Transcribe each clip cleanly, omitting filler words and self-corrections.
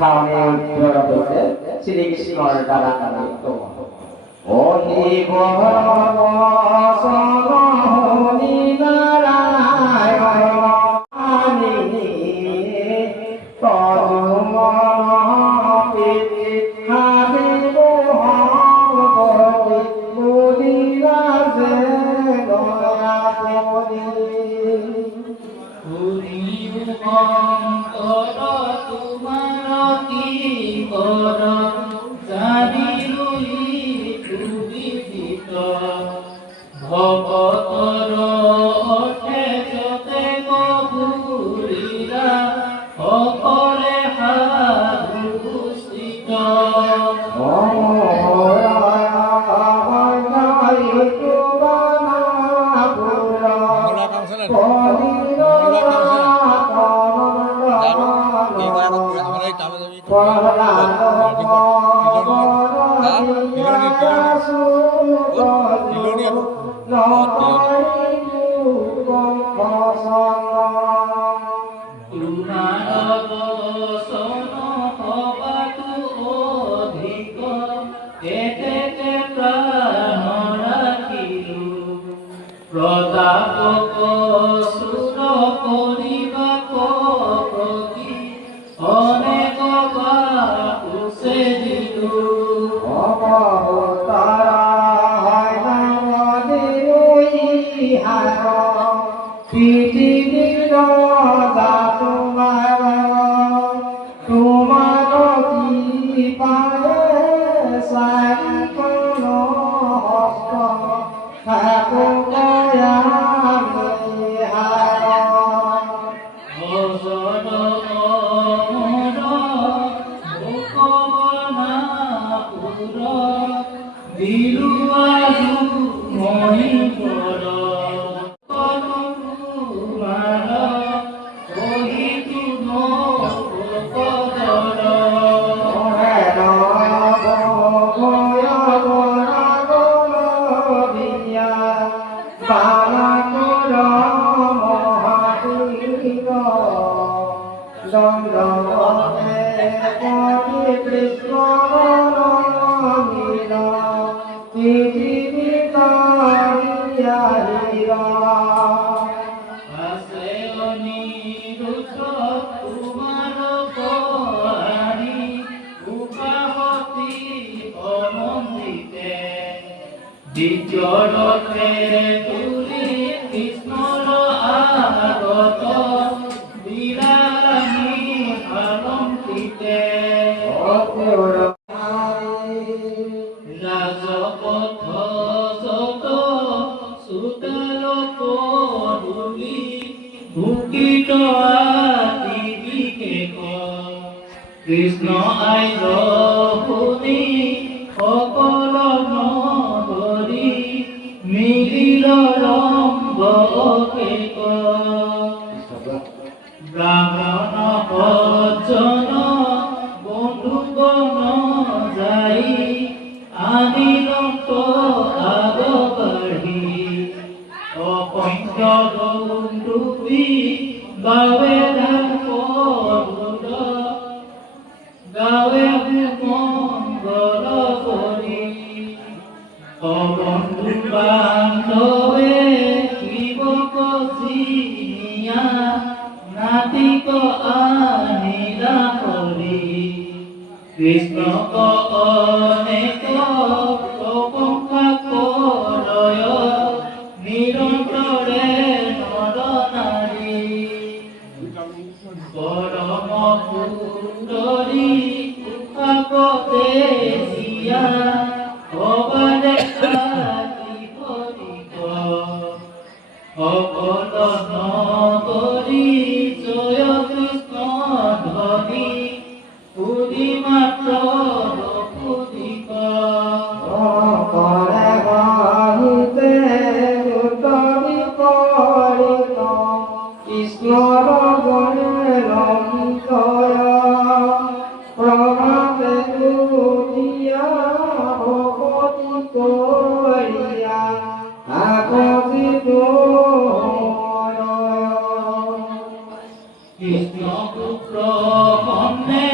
খাওয়ানে উত্তর হইতে শ্রীকৃষ্ণর দ্বারা ওহি বহনি নারায়ণী তদুম হারি মোহন মুনিরাজে দয়া করি তোমার কি কর জানি ভগতর অঠে যতে গভুরিরা অকলে হারুস্থিত প্রতাপক সুর করিবাক প্রতি অনেক বাপুসে দিলু অবতারা হয় নামে হার পৃথিবীর রাজা তোমার তোমার কি পায়ে সারি কোন হস্ত ঠাকুর জড়তে তুলি কৃষ্ণর আগত বিরানি আলঙ্কিতে রাজপথ যত সুতল পড়ুলি ভুকিত আতি বিকেক কৃষ্ণ আইর শুনি সকল নগরী মিলিল রম্ব কেক ব্রাহ্মণ ভজন বন্ধুগণ যাই আনিল আগ বাঢ়ি অপঞ্চ বন্ধুবি গাৱে গাৱে মঙ্গল কৰি অবন্ধু বান্ধৱে শিৱক চিনিয়া নাতিক আনিলা কৰি কৃষ্ণক অনেক প্ৰশংসা কৰয় নিৰন্তৰে নৰ নাৰী পৰম সুন্দৰী সুখাপতে দিয়া অবাদে সকল নগৰী জয় কৃষ্ণ ধ্বনি সুধি মাত্ৰ সুধিক কৃষ্ণৰ গণে ৰমিতয় প্ৰভাতে দিয়া ভকতি কৰিয়া কৃষ্ণ পুত্ৰ কন্যে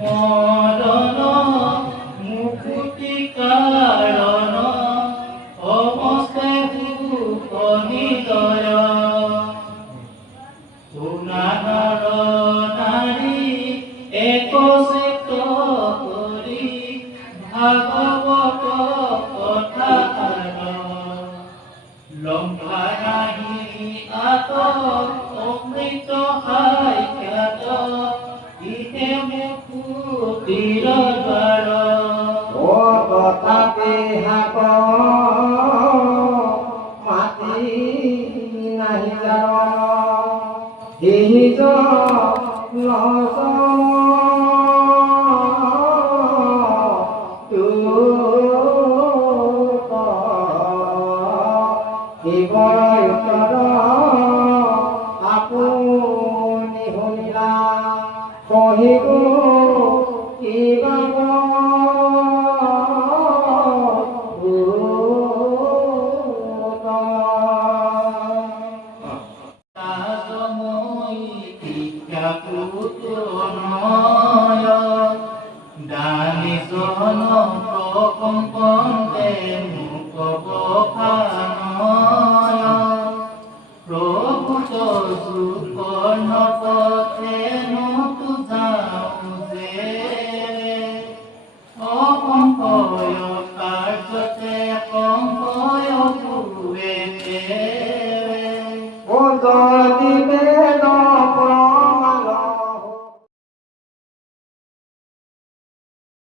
মরণ মুকুতি কারণ অবস্থে উপনিদয় সুনানর নারী একচিত কৰি ভাগৱত কথা লম্ভা নাহি আত অমৃত খাই খ্যাত ইহে মুকুতি